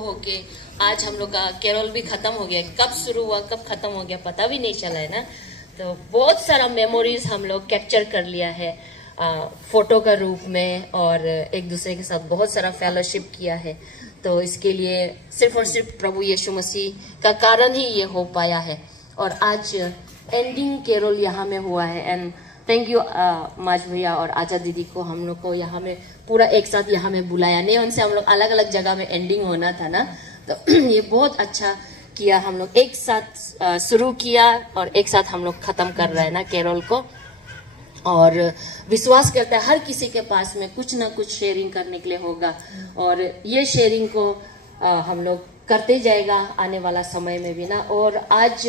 होके आज हम लोग का केरल भी खत्म हो गया। कब शुरू हुआ कब खत्म हो गया पता भी नहीं चला है ना। तो बहुत सारा मेमोरीज हम लोग कैप्चर कर लिया है फोटो का रूप में, और एक दूसरे के साथ बहुत सारा फेलोशिप किया है। तो इसके लिए सिर्फ और सिर्फ प्रभु यीशु मसीह का कारण ही ये हो पाया है। और आज एंडिंग केरल यहाँ में हुआ है। एंड थैंक यू माज भैया और आजा दीदी को, हम लोग को यहाँ में पूरा एक साथ यहाँ में बुलाया। नहीं उनसे हम लोग अलग अलग जगह में एंडिंग होना था ना, तो ये बहुत अच्छा किया। हम लोग एक साथ शुरू किया और एक साथ हम लोग खत्म कर रहे हैं ना केरल को। और विश्वास करता है हर किसी के पास में कुछ ना कुछ शेयरिंग करने के लिए होगा, और ये शेयरिंग को हम लोग करते जाएगा आने वाला समय में भी ना। और आज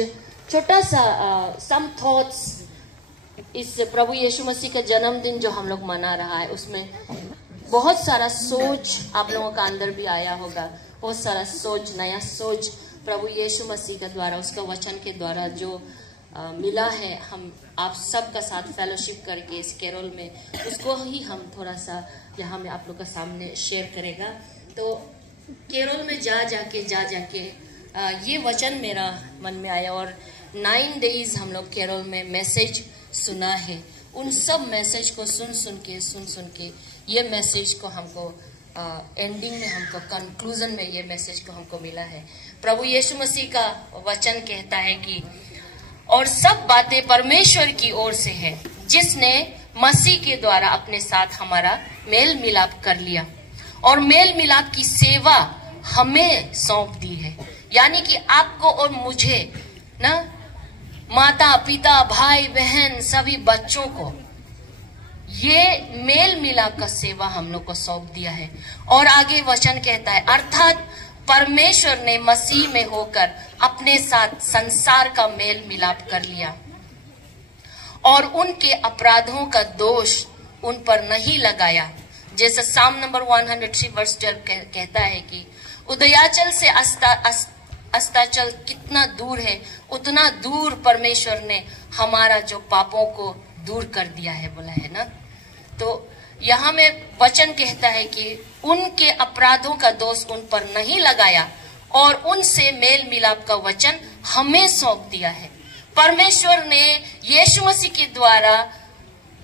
छोटा सा सम थॉट्स, इस प्रभु यीशु मसीह का जन्मदिन जो हम लोग मना रहा है उसमें बहुत सारा सोच आप लोगों का अंदर भी आया होगा। बहुत सारा सोच, नया सोच प्रभु यीशु मसीह के द्वारा, उसका वचन के द्वारा जो मिला है, हम आप सब का साथ फेलोशिप करके इस केरल में, उसको ही हम थोड़ा सा यहाँ में आप लोग का सामने शेयर करेगा। तो केरल में जा जाके ये वचन मेरा मन में आया। और 9 days हम लोग केरल में मैसेज सुना है। उन सब मैसेज को सुन के ये मैसेज को हमको एंडिंग में, हमको कंक्लूजन में ये मैसेज को हमको मिला है। प्रभु यीशु मसीह का वचन कहता है कि और सब बातें परमेश्वर की ओर से है, जिसने मसीह के द्वारा अपने साथ हमारा मेल मिलाप कर लिया और मेल मिलाप की सेवा हमें सौंप दी है। यानी कि आपको और मुझे ना, माता पिता भाई बहन सभी बच्चों को ये मेल मिलाप का सेवा हम लोग को सौंप दिया है। और आगे वचन कहता है अर्थात परमेश्वर ने मसीह में होकर अपने साथ संसार का मेल मिलाप कर लिया और उनके अपराधों का दोष उन पर नहीं लगाया। जैसे साम नंबर 103 वर्स 12 कहता है कि उदयाचल से अस्ताचल कितना दूर है, उतना दूर परमेश्वर ने हमारा जो पापों को दूर कर दिया है, बोला है ना। तो यहाँ में वचन कहता है कि उनके अपराधों का दोष उन पर नहीं लगाया और उनसे मेल मिलाप का वचन हमें सौंप दिया है। परमेश्वर ने यीशु मसीह के द्वारा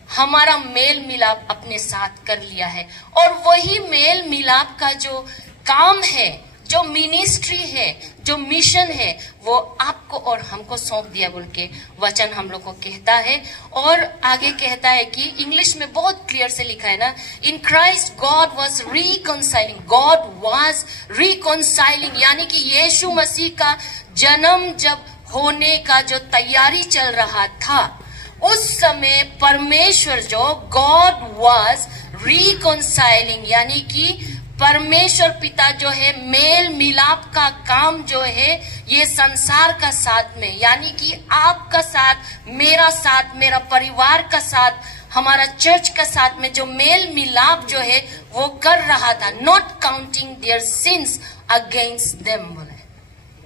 हमारा मेल मिलाप अपने साथ कर लिया है, और वही मेल मिलाप का जो काम है, जो मिनिस्ट्री है, जो मिशन है, वो आपको और हमको सौंप दिया बोल के वचन हम लोग को कहता है। और आगे कहता है कि इंग्लिश में बहुत क्लियर से लिखा है ना, in Christ God was reconciling, God was reconciling, यानी कि यीशु मसीह का जन्म जब होने का जो तैयारी चल रहा था, उस समय परमेश्वर जो गॉड वाज रिकॉन्साइलिंग, यानी कि परमेश्वर पिता जो है मेल मिलाप का काम जो है ये संसार का साथ में, यानी कि आपका साथ, मेरा परिवार का साथ, हमारा चर्च का साथ में जो मेल मिलाप जो है वो कर रहा था। Not counting their sins against them, बोला है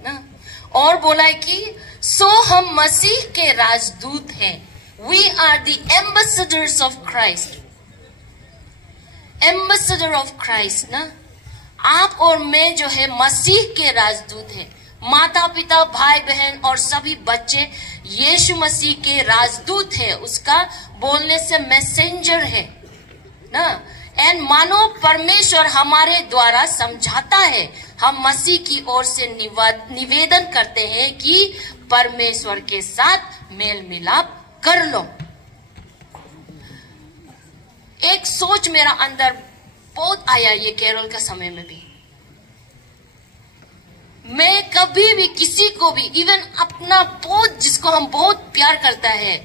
ना। और बोला है कि सो हम मसीह के राजदूत हैं, we are the ambassadors of Christ, ambassador of Christ ना। आप और मैं जो है मसीह के राजदूत हैं। माता पिता भाई बहन और सभी बच्चे यीशु मसीह के राजदूत हैं, उसका बोलने से मैसेंजर है ना। एंड मानो परमेश्वर हमारे द्वारा समझाता है, हम मसीह की ओर से निवेदन करते हैं कि परमेश्वर के साथ मेल मिलाप कर लो। एक सोच मेरा अंदर बहुत आया ये केरल का समय में भी। मैं कभी भी किसी को भी, इवन अपना बहुत, जिसको हम बहुत प्यार करता है,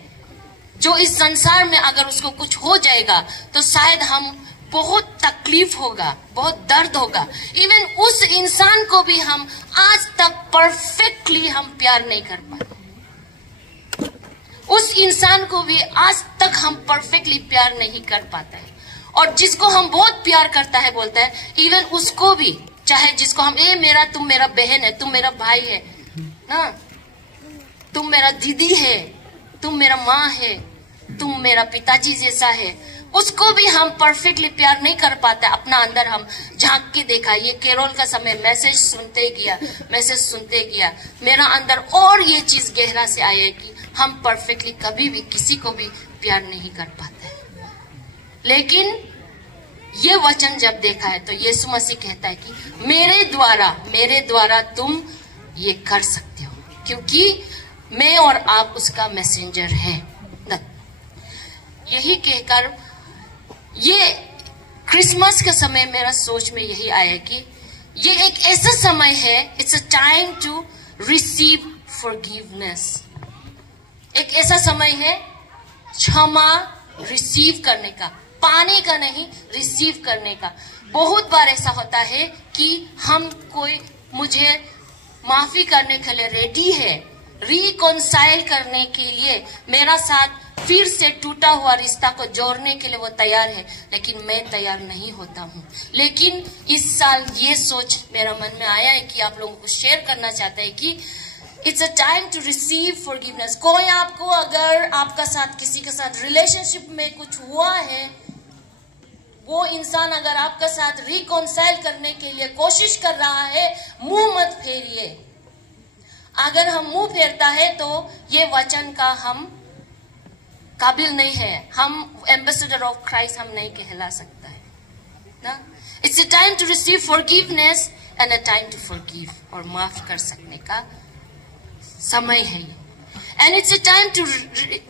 जो इस संसार में अगर उसको कुछ हो जाएगा तो शायद हम बहुत तकलीफ होगा, बहुत दर्द होगा, इवन उस इंसान को भी हम आज तक परफेक्टली हम प्यार नहीं कर पाते। उस इंसान को भी आज तक हम परफेक्टली प्यार नहीं कर पाता है। और जिसको हम बहुत प्यार करता है, बोलता है, इवन उसको भी, चाहे जिसको हम तुम मेरा बहन है, तुम मेरा भाई है ना, तुम मेरा दीदी है, तुम मेरा माँ है, तुम मेरा पिताजी जैसा है, उसको भी हम परफेक्टली प्यार नहीं कर पाते। अपना अंदर हम झांक के देखा, ये केरोल का समय मैसेज सुनते गया, मेरा अंदर और ये चीज गहरा से आया कि हम परफेक्टली कभी भी किसी को भी प्यार नहीं कर पाते। लेकिन ये वचन जब देखा है तो यीशु मसीह कहता है कि मेरे द्वारा तुम ये कर सकते हो, क्योंकि मैं और आप उसका मैसेंजर हैं। यही कहकर ये क्रिसमस का समय मेरा सोच में यही आया कि ये एक ऐसा समय है, it's a time to receive forgiveness. एक ऐसा समय है क्षमा रिसीव करने का, पाने का नहीं, रिसीव करने का। बहुत बार ऐसा होता है कि हम कोई मुझे माफी करने के लिए रेडी है, रिकॉन्साइल करने के लिए मेरा साथ फिर से टूटा हुआ रिश्ता को जोड़ने के लिए वो तैयार है, लेकिन मैं तैयार नहीं होता हूँ। लेकिन इस साल ये सोच मेरा मन में आया है कि आप लोगों को शेयर करना चाहता है कि it's a time to receive forgiveness. कोई आपको अगर आपका साथ किसी के साथ रिलेशनशिप में कुछ हुआ है, वो इंसान अगर आपका साथ रिकॉन्साइल करने के लिए कोशिश कर रहा है, मुंह मत फेरिए। अगर हम मुंह फेरता है तो ये वचन का हम काबिल नहीं है, हम एम्बेसडर ऑफ क्राइस्ट हम नहीं कहला सकता है ना। It's a time to receive forgiveness and a time to forgive, और माफ कर सकने का समय है ये। And it's a time to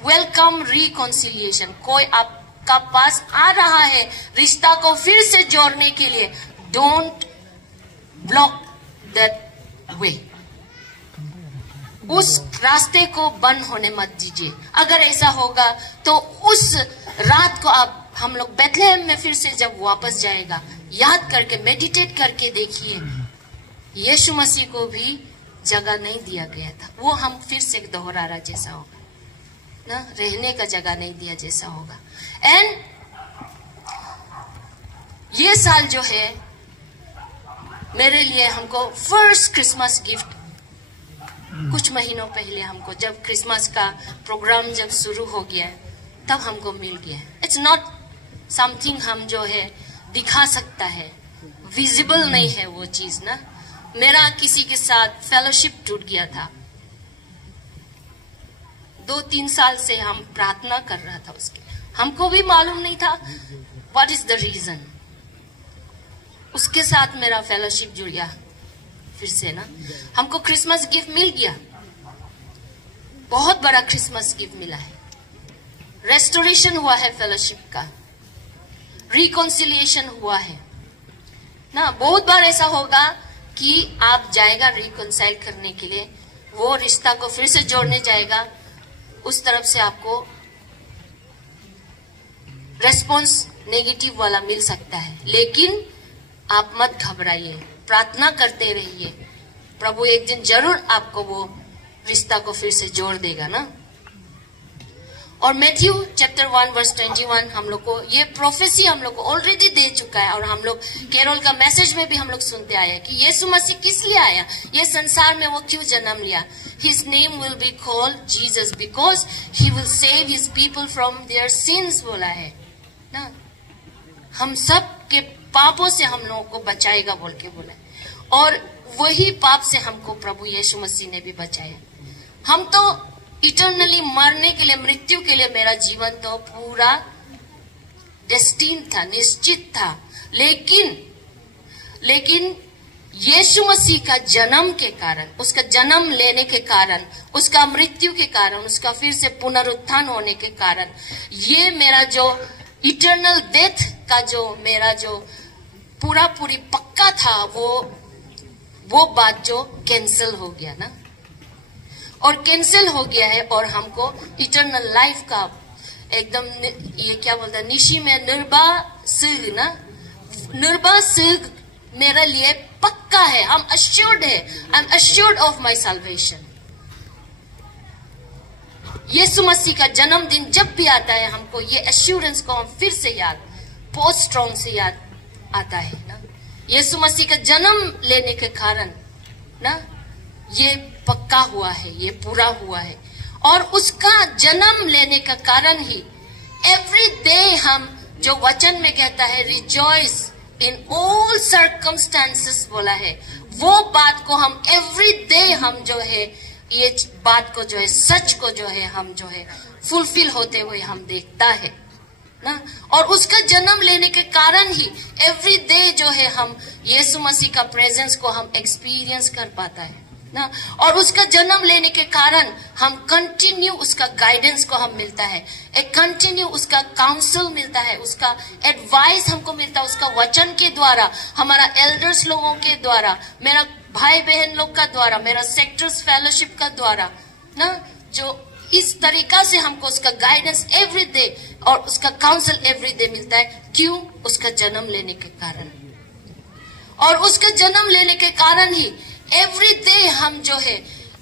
welcome reconciliation. कोई आपका पास आ रहा है रिश्ता को फिर से जोड़ने के लिए, डोंट ब्लॉक दैट वे, उस रास्ते को बंद होने मत दीजिए। अगर ऐसा होगा तो उस रात को आप हम लोग बेथलेहम में फिर से जब वापस जाएगा, याद करके मेडिटेट करके देखिए, यीशु मसीह को भी जगह नहीं दिया गया था। वो हम फिर से दोहरा रहा जैसा होगा ना, रहने का जगह नहीं दिया जैसा होगा। एंड ये साल जो है मेरे लिए, हमको फर्स्ट क्रिसमस गिफ्ट कुछ महीनों पहले हमको, जब क्रिसमस का प्रोग्राम जब शुरू हो गया तब हमको मिल गया। इट्स नॉट समथिंग हम जो है दिखा सकता है, विजिबल नहीं है वो चीज ना। मेरा किसी के साथ फेलोशिप टूट गया था, 2-3 साल से हम प्रार्थना कर रहा था उसके, हमको भी मालूम नहीं था व्हाट इज द रीजन। उसके साथ मेरा फेलोशिप जुड़ गया फिर से ना। हमको क्रिसमस गिफ्ट मिल गया, बहुत बड़ा क्रिसमस गिफ्ट मिला है। रेस्टोरेशन हुआ है फेलोशिप का, रिकॉन्सिलिएशन हुआ है ना। बहुत बार ऐसा होगा कि आप जाएगा रिकॉन्साइल करने के लिए, वो रिश्ता को फिर से जोड़ने जाएगा, उस तरफ से आपको रेस्पॉन्स नेगेटिव वाला मिल सकता है। लेकिन आप मत घबराइए, प्रार्थना करते रहिए, प्रभु एक दिन जरूर आपको वो रिश्ता को फिर से जोड़ देगा ना। और मैथ्यू चैप्टर 1 वर्स 21 हम लोग को ये प्रोफेसी हम लोग को ऑलरेडी दे चुका है, और हम लोग केरोल का मैसेज में भी हम लोग सुनते आए कि यीशु मसीह किस लिए आया, ये संसार में वो क्यों जन्म लिया। His name will be called Jesus because he will save his people from their sins बोला है ना। हम सब के पापों से हम लोगों को बचाएगा बोल के बोला है, और वही पाप से हमको प्रभु यीशु मसीह ने भी बचाया। हम तो इटर्नली मरने के लिए, मृत्यु के लिए मेरा जीवन तो पूरा डेस्टिन था, निश्चित था। लेकिन यीशु मसीह का जन्म के कारण, उसका जन्म लेने के कारण, उसका मृत्यु के कारण, उसका फिर से पुनरुत्थान होने के कारण, ये मेरा जो इटर्नल डेथ का जो मेरा जो पूरी पक्का था, वो बात जो कैंसिल हो गया ना, और कैंसिल हो गया है। और हमको इटर्नल लाइफ का एकदम ये क्या बोलता है निशी में निर्बासिग ना, निर्बासिग मेरे लिए पक्का है। हम अश्योर्ड है, I am assured of my salvation. Yeshu Masih का जन्मदिन जब भी आता है, हमको ये एश्योरेंस को हम फिर से याद, बहुत स्ट्रॉन्ग से याद आता है ना। यीशु मसीह का जन्म लेने के कारण ना ये पक्का हुआ है, ये पूरा हुआ है। और उसका जन्म लेने का कारण ही एवरी डे हम जो वचन में कहता है रिजॉइस इन ऑल सर्कमस्टेंसेस बोला है, वो बात को हम एवरी डे हम जो है ये बात को जो है सच को जो है हम जो है फुलफिल होते हुए हम देखता है ना। और उसका जन्म लेने के कारण ही एवरी डे जो है हम यीशु मसीह का प्रेजेंस को हम एक्सपीरियंस कर पाता है ना। और उसका जन्म लेने के कारण हम कंटिन्यू उसका गाइडेंस को हम मिलता है, एक कंटिन्यू उसका काउंसिल मिलता है, उसका एडवाइस हमको मिलता है, उसका वचन के द्वारा, हमारा एल्डर्स लोगों के द्वारा, मेरा भाई बहन लोग का द्वारा, मेरा सेक्टर्स फेलोशिप का द्वारा ना, जो इस तरीका से हमको उसका गाइडेंस एवरी डे और उसका काउंसिल एवरी डे मिलता है। क्यों? उसका जन्म लेने के कारण। और उसका जन्म लेने के कारण ही एवरी डे हम जो है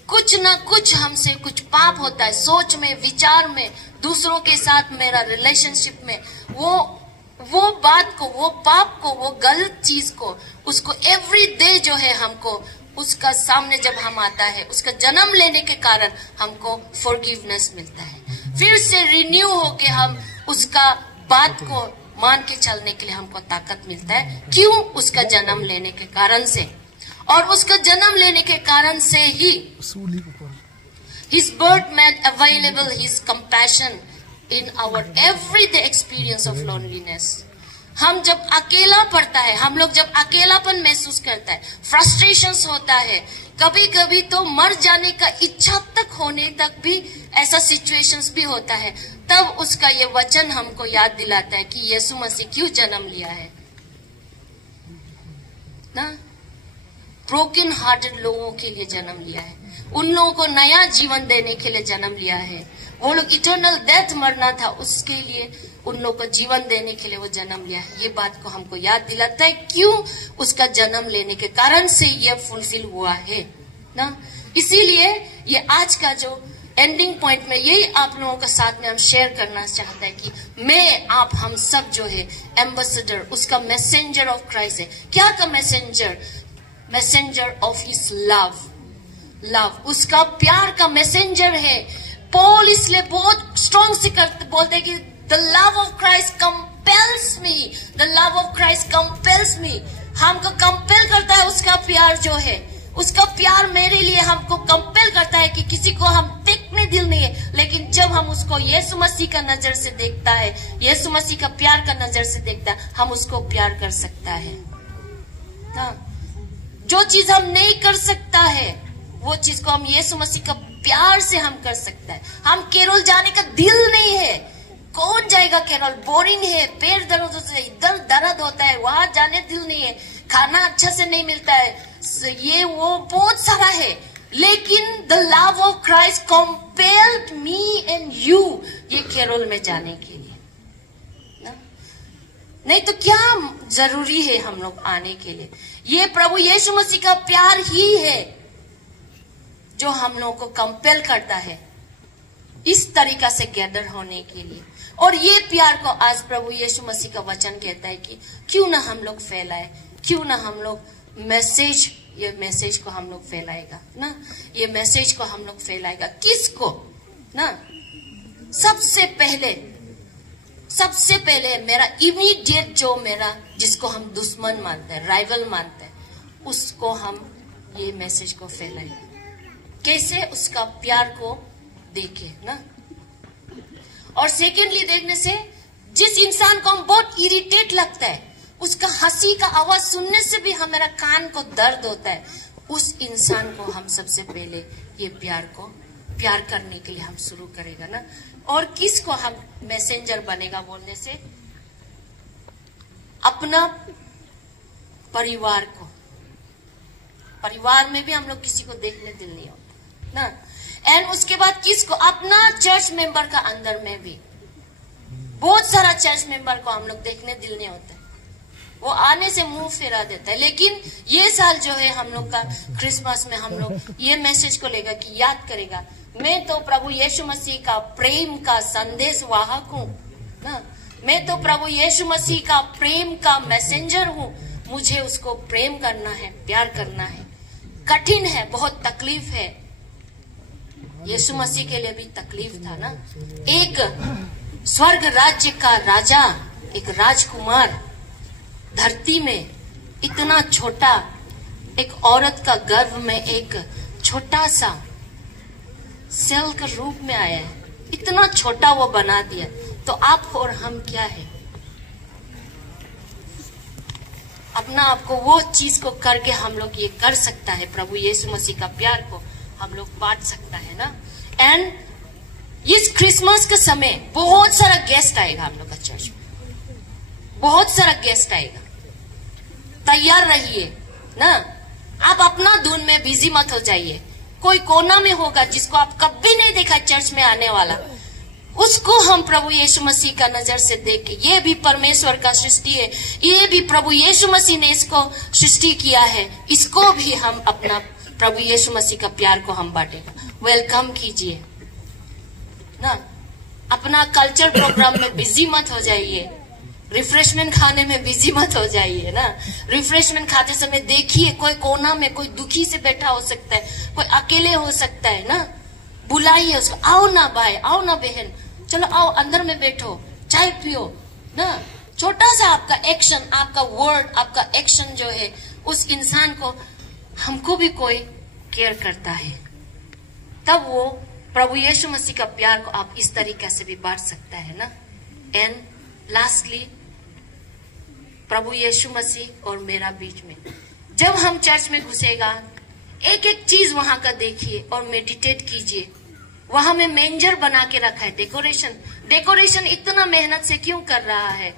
कुछ ना कुछ हमसे कुछ पाप होता है, सोच में, विचार में, दूसरों के साथ मेरा रिलेशनशिप में, वो बात को, वो पाप को, वो गलत चीज को, उसको एवरी डे जो है हमको उसका सामने जब हम आता है, उसका जन्म लेने के कारण हमको फॉरगिवनेस मिलता है। फिर से रिन्यू होके हम उसका बात को मान के चलने के लिए हमको ताकत मिलता है। क्यों? उसका जन्म लेने के कारण से। और उसका जन्म लेने के कारण से ही His birth made available His compassion in our everyday experience of loneliness. हम जब अकेला पड़ता है, हम लोग जब अकेलापन महसूस करता है, फ्रस्ट्रेशंस होता है, कभी कभी तो मर जाने का इच्छा तक होने तक भी ऐसा सिचुएशंस भी होता है, तब उसका ये वचन हमको याद दिलाता है कि यीशु मसीह क्यों जन्म लिया है ना। ब्रोकन हार्टेड लोगों के लिए जन्म लिया है, उन लोगों को नया जीवन देने के लिए जन्म लिया है। वो लोग इटर्नल डेथ मरना था, उसके लिए उन लोगों को जीवन देने के लिए वो जन्म लिया है। ये बात को हमको याद दिलाता है क्यों उसका जन्म लेने के कारण से ये फुलफिल हुआ है ना। इसीलिए ये आज का जो एंडिंग पॉइंट में यही आप लोगों के साथ में हम शेयर करना चाहते हैं कि मैं, आप, हम सब जो है एम्बेसडर, उसका मैसेंजर ऑफ क्राइस्ट है। क्या का messenger? Messenger of his love, उसका प्यार का मैसेंजर है। पॉल इसलिए बहुत स्ट्रॉन्ग से बोलते कि the love of Christ compels me, the love of Christ compels me. हमको कंपेल करता है उसका प्यार जो है, उसका प्यार मेरे लिए हमको कंपेल करता है कि किसी को हम देखने दिल नहीं है, लेकिन जब हम उसको यीशु मसीह का नजर से देखता है, यीशु मसीह का प्यार का नजर से देखता है, हम उसको प्यार कर सकता है ना। जो चीज हम नहीं कर सकता है वो चीज को हम यीशु मसीह का प्यार से हम कर सकता है। हम केरल जाने का दिल नहीं है, कौन जाएगा केरल? बोरिंग है, पेट दर्द होता है, इधर दर्द होता है, वहां जाने दिल नहीं है, खाना अच्छा से नहीं मिलता है, ये वो बहुत सारा है। लेकिन the love of Christ compelled me and you ये केरल में जाने के लिए ना। नहीं तो क्या जरूरी है हम लोग आने के लिए? ये प्रभु यीशु मसीह का प्यार ही है जो हम लोगों को कंपेल करता है इस तरीका से गैदर होने के लिए। और ये प्यार को आज प्रभु यीशु मसीह का वचन कहता है कि क्यों ना हम लोग फैलाए, क्यों ना हम लोग ये मैसेज को हम लोग फैलाएगा ना। ये मैसेज को हम लोग फैलाएगा किसको ना? सबसे पहले मेरा इमीडिएट जो मेरा, जिसको हम दुश्मन मानते हैं, राइवल मानते हैं, उसको हम ये मैसेज को फैलाएंगे। कैसे? उसका प्यार को देखे ना। और सेकेंडली देखने से जिस इंसान को हम बहुत इरिटेट लगता है, उसका हंसी का आवाज सुनने से भी हमारा कान को दर्द होता है, उस इंसान को हम सबसे पहले ये प्यार करने के लिए हम शुरू करेगा ना। और किसको हम मैसेंजर बनेगा बोलने से? अपना परिवार को। परिवार में भी हम लोग किसी को देखने दिल नहीं होता ना। एंड उसके बाद किसको? अपना चर्च मेंबर का अंदर में भी बहुत सारा चर्च मेंबर को हम लोग देखने दिल नहीं होता है, वो आने से मुंह फिरा देता है। लेकिन ये साल जो है हम लोग का क्रिसमस में हम लोग ये मैसेज को लेगा कि याद करेगा, मैं तो प्रभु यीशु मसीह का प्रेम का संदेश वाहक हूँ ना। मैं तो प्रभु यीशु मसीह का प्रेम का मैसेंजर हूँ। मुझे उसको प्रेम करना है, प्यार करना है। कठिन है, बहुत तकलीफ है। यीशु मसीह के लिए भी तकलीफ था ना। एक स्वर्ग राज्य का राजा एक राजकुमार धरती में इतना छोटा, एक औरत का गर्भ में एक छोटा सा सेल के रूप में आया है, इतना छोटा वो बना दिया। तो आप और हम क्या है? अपना आपको वो चीज को करके हम लोग ये कर सकता है, प्रभु यीशु मसीह का प्यार को हम लोग बांट सकता है ना। एंड इस क्रिसमस के समय बहुत सारा गेस्ट आएगा हम लोग का चर्च में, बहुत सारा गेस्ट आएगा, तैयार रहिए ना। आप अपना धुन में बिजी मत हो जाइए। कोई कोना में होगा जिसको आप कभी नहीं देखा चर्च में आने वाला, उसको हम प्रभु यीशु मसीह का नजर से देख के, ये भी परमेश्वर का सृष्टि है, ये भी प्रभु यीशु मसीह ने इसको सृष्टि किया है, इसको भी हम अपना प्रभु यीशु मसीह का प्यार को हम बांटेगा। वेलकम कीजिए ना। अपना कल्चर प्रोग्राम में बिजी मत हो जाइए, रिफ्रेशमेंट खाने में बिजी मत हो जाइए ना। रिफ्रेशमेंट खाते समय देखिए, कोई कोना में कोई दुखी से बैठा हो सकता है, कोई अकेले हो सकता है ना, बुलाइए उसको, आओ ना भाई, आओ ना बहन, चलो आओ अंदर में बैठो, चाय पियो ना। छोटा सा आपका एक्शन, आपका वर्ड, आपका एक्शन जो है, उस इंसान को, हमको भी कोई केयर करता है, तब वो प्रभु यीशु मसीह का प्यार को आप इस तरीके से भी बांट सकता है ना। एंड लास्टली, प्रभु यीशु मसीह और मेरा बीच में जब हम चर्च में घुसेगा, एक एक चीज वहां का देखिए और मेडिटेट कीजिए। वहां में मेंजर बना के रखा है, डेकोरेशन इतना मेहनत से क्यों कर रहा है?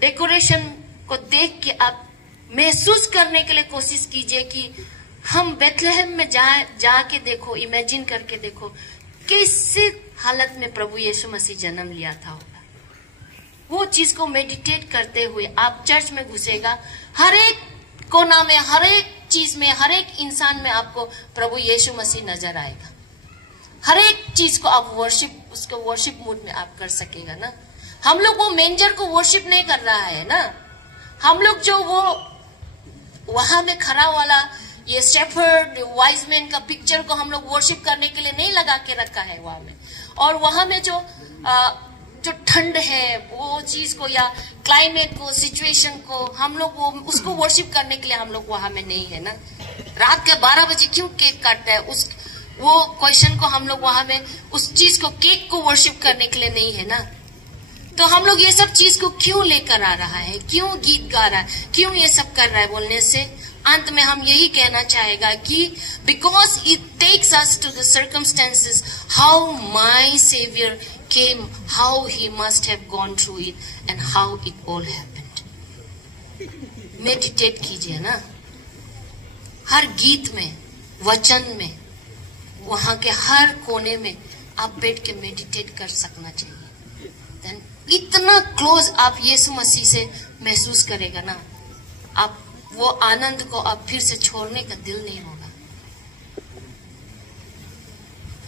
डेकोरेशन को देख के आप महसूस करने के लिए कोशिश कीजिए कि हम बेथलेहम में जाके देखो, इमेजिन करके देखो कैसे हालत में प्रभु यीशु मसीह जन्म लिया था होगा। वो चीज को मेडिटेट करते हुए आप चर्च में घुसेगा, हर एक कोना में, हर एक चीज में, हर एक इंसान में आपको प्रभु यीशु मसीह नजर आएगा। हर एक चीज को आप उसको वर्शिप मूड में आप कर सकेगा ना। हम लोग वो मेंजर को वर्शिप नहीं कर रहा है ना। हम लोग जो वो वहां में खड़ा वाला ये शेफर्ड वाइज मैन का पिक्चर को हम लोग वर्शिप करने के लिए नहीं लगा के रखा है वहां में। और वहां में जो ठंड है वो चीज को, या क्लाइमेट को, सिचुएशन को, हम लोग वो उसको वर्शिप करने के लिए हम लोग वहां में नहीं है ना। रात के 12 बजे क्यों केक काटता है, वो क्वेश्चन को हम लोग वहां में, उस चीज को, केक को वर्शिप करने के लिए नहीं है ना। तो हम लोग ये सब चीज को क्यों लेकर आ रहा है, क्यों गीत गा रहा है, क्यों ये सब कर रहा है बोलने से अंत में हम यही कहना चाहेगा कि because it takes us to the circumstances how my saviour came, how he must have gone through it and how it all happened. Meditate कीजिए ना। हर गीत में, वचन में, वहां के हर कोने में आप बैठ के मेडिटेट कर सकना चाहिए। Then, इतना क्लोज आप यीशु मसीह से महसूस करेगा ना, आप वो आनंद को आप फिर से छोड़ने का दिल नहीं होगा।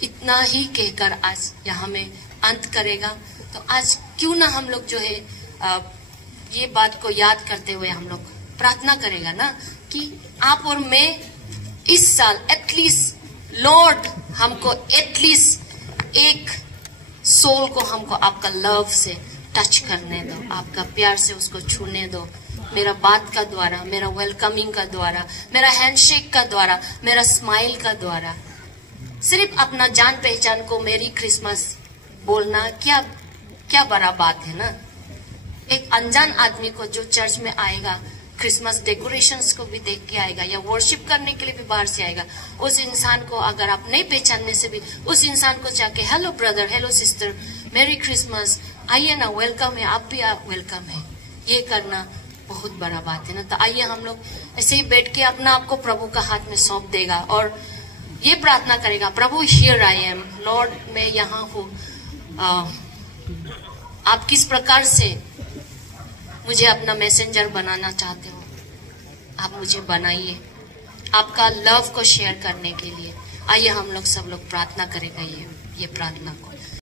इतना ही कहकर आज यहाँ में अंत करेगा। तो आज क्यों ना हम लोग जो है ये बात को याद करते हुए हम लोग प्रार्थना करेगा ना कि आप और मैं इस साल एटलीस्ट लॉर्ड हमको एटलीस्ट एक सोल को हमको आपका लव से टच करने दो, आपका प्यार से उसको छूने दो। मेरा बात का द्वारा, मेरा वेलकमिंग का द्वारा, मेरा हैंडशेक का द्वारा, मेरा स्माइल का द्वारा, सिर्फ अपना जान पहचान को मेरी क्रिसमस बोलना क्या बड़ा बात है ना। एक अनजान आदमी को जो चर्च में आएगा, क्रिसमस डेकोरेशंस को भी देख के आएगा या वर्शिप करने के लिए भी बाहर से आएगा, उस इंसान को अगर आप नहीं पहचानने से भी उस इंसान को जाके हेलो ब्रदर, हेलो सिस्टर, मेरी क्रिसमस, आइए ना, वेलकम है, आप भी वेलकम है, ये करना बहुत बड़ा बात है ना। तो आइए हम लोग ऐसे ही बैठ के अपना आपको प्रभु का हाथ में सौंप देगा और ये प्रार्थना करेगा, प्रभु हियर आई एम, लॉर्ड मैं यहाँ हूँ, आप किस प्रकार से मुझे अपना मैसेंजर बनाना चाहते हो, आप मुझे बनाइए आपका लव को शेयर करने के लिए। आइए हम लोग सब लोग प्रार्थना करेंगे ये प्रार्थना को।